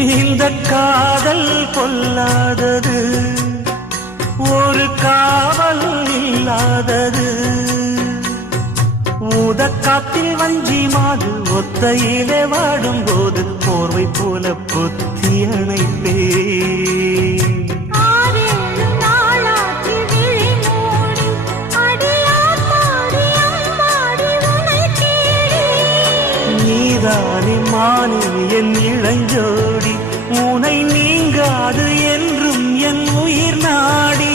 இந்த காதல் பொல்லாதது, ஒரு காவல் இல்லாதது. ஊதக்காத்தில் வஞ்சி மாது ஒத்தையிலே வாடும் போது போர்வை போல பொத்தி அணைப்பே. நீதானே மானே என் இளஞ்சோடி, உனை நீங்காது என்றும் என் உயிர் நாடி.